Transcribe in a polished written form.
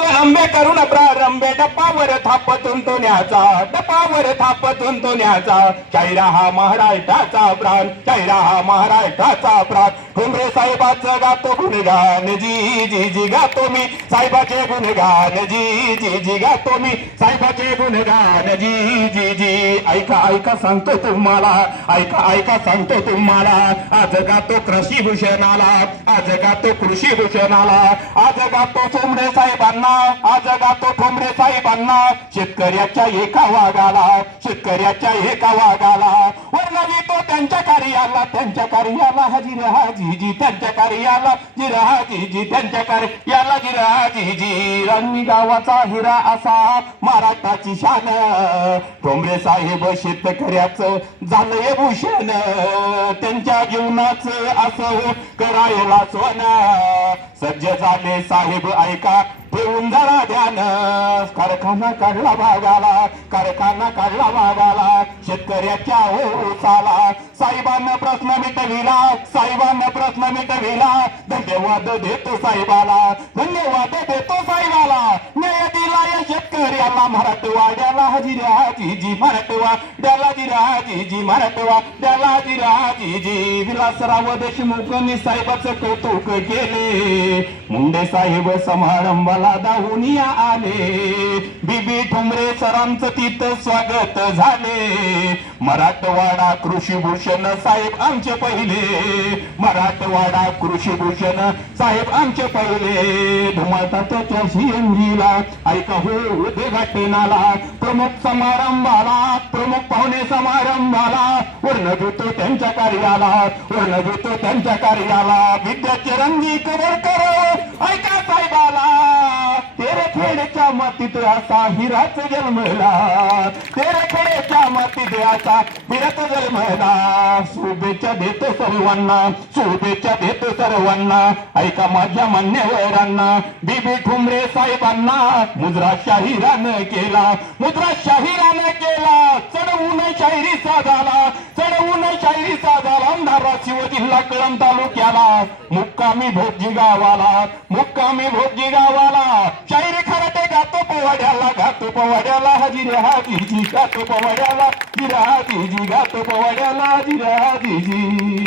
आंबे करून प्रारंभे डप्पावर थापतून तो न्याचा, डप्पावर थापतून तो न्याचा. शायरा हा महाराष्ट्राचा प्राण, शायरा हा महाराष्ट्राचा प्राण. ठोंबरे साहेबाचं गातो गुणगान, जी जी जी गातो मी साहेबाचे गुणगान, जी जी जी गातो मी साहेबाचे गुणगान, जी जी जी. ऐका ऐका सांगतो तुम्हाला, ऐका ऐका सांगतो तुम्हाला. आज गातो कृषी भूषणाला, आज गातो कृषी भूषणाला, आज गातो ठोंबरे साहेबांना, आज गातो ठोंबरे साहेबांना. शेतकऱ्याच्या एका वाघाला, शेतकऱ्याच्या एका वाघाला वर्णवी तो त्यांच्या कार्याला, त्यांच्या कार्याला हजीर हाजी, त्यांच्या कार्याला जिरा हाजी, त्यांच्या कार्याला जिरा हाजी. राणी गावाचा हिरा असा महाराष्ट्राची शान, ठोंबरे साहेब शेतकऱ्याचं झालंय भूषण. त्यांच्या जीवनाचं असं करायला सोनं. सज्ज झाले साहेब ऐका ठेवून जरा ध्यान. कारखाना काढला भागाला, कारखाना काढला भागाला. शेतकऱ्याच्या ओसाला साहेबांना प्रश्न मिटविला, साहेबांना प्रश्न मिटविला. धन्यवाद देतो साहेबाला, धन्यवाद देतो साहेबाला. न्याय दिला या शेतकऱ्याला, मराठवाड्याला हजिरा हाजी, मराठवाड्याला जिरा हाजी, मराठवाड्याला जिरा हाजी. विलासराव देशमुखांनी साहेबाचं कौतुक केले. मुंडे साहेब समारंभाला धावून आले. बीबी ठोंबरे सरांचं तिथं स्वागत झाले. मराठवाडा कृषी भूषण साहेब आमचे पहिले, मराठवाडा कृषी भूषण साहेब आमचे पहिले. धुमाळतात त्याच्या शिंजीला, ऐका हो ते घटनाला. प्रमुख समारंभाला, प्रमुख पाहुणे समारंभाला वर्ण घेतो त्यांच्या कार्याला, वर्ण घेतो त्यांच्या कार्याला. विद्याचे रंगी कवर करो ऐका साहेबाला. तेरे खेड्याच्या मातीत असा हिराच जन्मला, तेरे खेड्याच्या मातीत असा हिराच जन्मला. शुभेच्छा देतो सर्वांना, शुभेच्छा देतो सर्वांना. ऐका माझ्या मान्यवरांना, बीबी ठोंबरे साहेबांना मुजरा शाहिरानं केला, मुजरा शाहिरानं केला. चढवून शाहिरी साधाला, चढवून शाहिरी साधाला. धाराशिव जिल्हा कळंब तालुक्याला मुक्कामी भोजी गावाला, मुक्कामी भोजी गावाला. शाहिरी खराटे गातो पोवाड्याला, गातो पोवाड्याला हजिरे हाजी, गातो पोवाड्याला जिरा हाजी, गातो पोवाड्याला जिरा हाजी.